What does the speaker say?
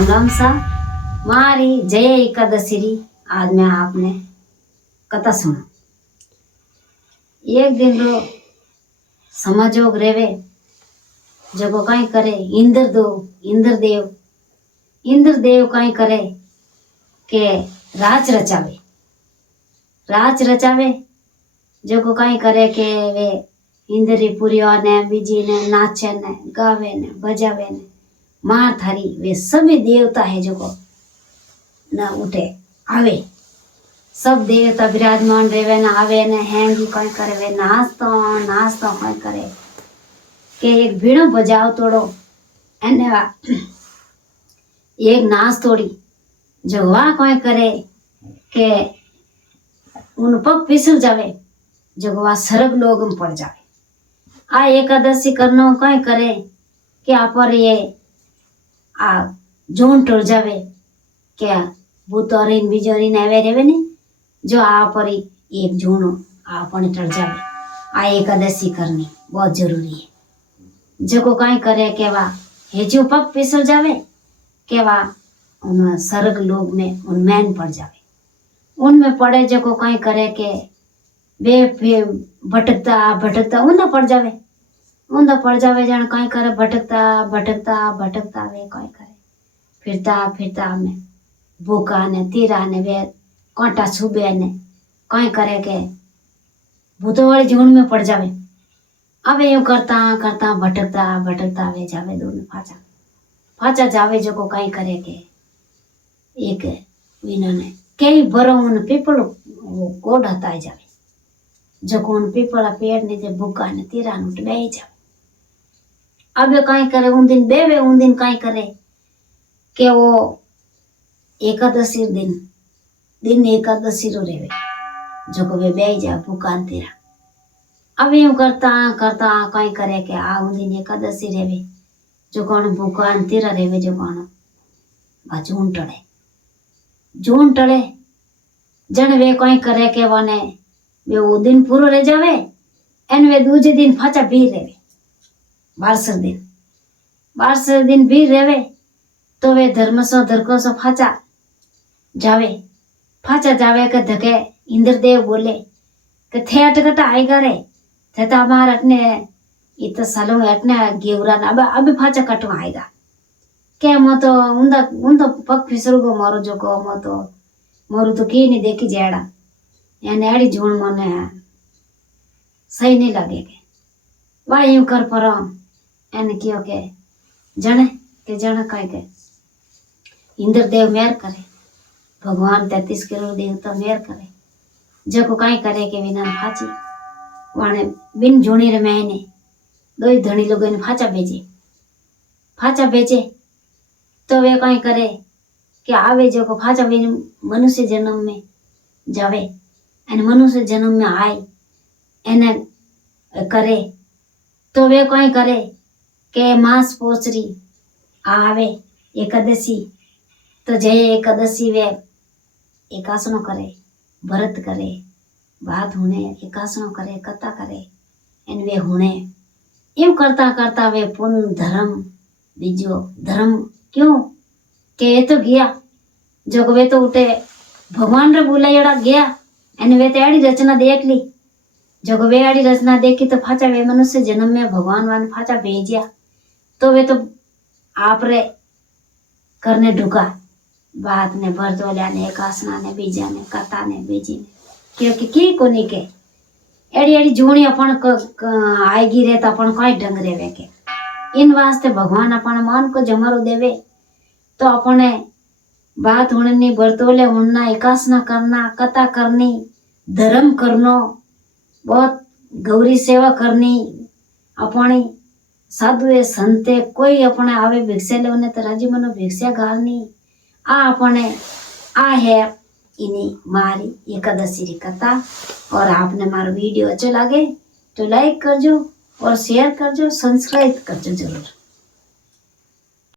राम राम सा मारी जय एकादशी री। आज मैं आपने कथा सुना। एक दिन रो समझोग रेवे जगो कई करे इंद्रदेव कई करे के राज रचावे जगो कई करे के वे इंद्री पुरिया ने बीजी ने नाचे ने गावे ने बजावे ने मार थारी वे सभी देवता है जो न उठे आवे सब देवता विराजमान रेवे न आवे ने हैंगी कोई करे वे नाचतो कोई करे के एक भीड़ो बजाव तोड़ो एने एक नाच तोड़ी जो वहाँ कोई करे के उन पग फिसल जावे जो वहाँ सरग लोग में पड़ जावे। आ एकादशी करना कोई करे कि आप ये आ जोन टल जावे क्या भूतोरीन बिजोरीन आवे रेवे ने जो आ परी एक जोनो आपने टल जावे। आ एकादशी करनी बहुत जरूरी है। जो कई करे के वा हेजू पग फिसल जावे के वा उन सर्ग लोग में उनमें पड़ जावे। उनमें पड़े जो कई करे के वे भटकता उन्हें पड़ जावे जान कई करे भटकता वे कई करे फिरता में भूखा ने तीरा ने वे कांटा छुबे ने कई करे के भूतों वाली जीवन में पड़ जावे। अब यूं करता भटकता वे जावे दोनों फाचा जावे जो कई करे के एक इन्होंने कई बरो उन पीपल गोड हताई जावे जो उन पीपला पेड़ ने जे भूखा ने तीरा ने उठ बही जावे। अब कई करे उन दिन कई करे के वो एकादशी दिन एकादशी रो रेवे जो वे बही जाए भूखा तीरा। अब यूं करता कई करे के आ उन दिन एकादशी रेवे जो कौन भूखा तीरा रेवे जो कौन जून टले जन वे कई करे के वने वे वो दिन पूरो रह जावे एन वे दूजे दिन फाचा भीर रेवे बारसर दिन भीर रेवे तो वे धरको सो फाचा जावे के धके इंद्रदेव बोले के थे अटकटा आएगा रे थे तो हमार अटने इत सालों अटने गेवरा ना अब फाचा कटवा आएगा के मो तो उन पग फिसल गो मारो जो को मोरू तो की नहीं देखी जेड़ा यानी एड़ी जोन मने सही नहीं लगे के वाह यूं कर परो एन कियो के जने कई के इंद्रदेव मेहर करे भगवान 33 करोड़ देवता मेहर करे जो कई करे के विना फाची वाने बिन जोनी रे महीने दो धनी लोग ने फाचा बेचे तो वे कई करे कि आवे जो फाचा बिन मनुष्य जन्म में जावे एन मनुष्य जन्म में आए एने करे तो वे कई करे के मास पोचरी आवे एकादशी तो जय एकादशी वे एकासनो करे व्रत करे बात होने एकासनो करे कथा करे एन वे होने यूं करता वे पुण्य धर्म बीजो धर्म क्यों के तो गया जो वे तो उठे भगवान रे बुलायड़ा गया एन वे तो आड़ी रचना देख ली जो वे आड़ी रचना देखी तो फाचा वे मनुष्य जन्म में भगवान वान फाचा भेजिया तो वे तो आप रे करने ढुका बात ने भरतोलिया ने एकासना ने बीजा ने कथा ने बीजी ने क्योंकि की कोनी के एड़ी जूनी अपन आएगी रे तो अपन कई ढंग रे वे के इन वास्ते भगवान अपन मन को जमरो देवे तो अपने बात होने भरतोले होना एकासना करना कथा करनी धर्म करनो बहुत गौरी सेवा करनी अपनी साधुए संते कोई अपने आवे भिक्षा लेने तो राजी मनो भिक्षा घालनी आ अपने आ है इनी मारी एकादशी री कथा। और आपने मारो वीडियो अच्छा लगे तो लाइक करजो और शेयर करजो सब्सक्राइब करजो जरूर।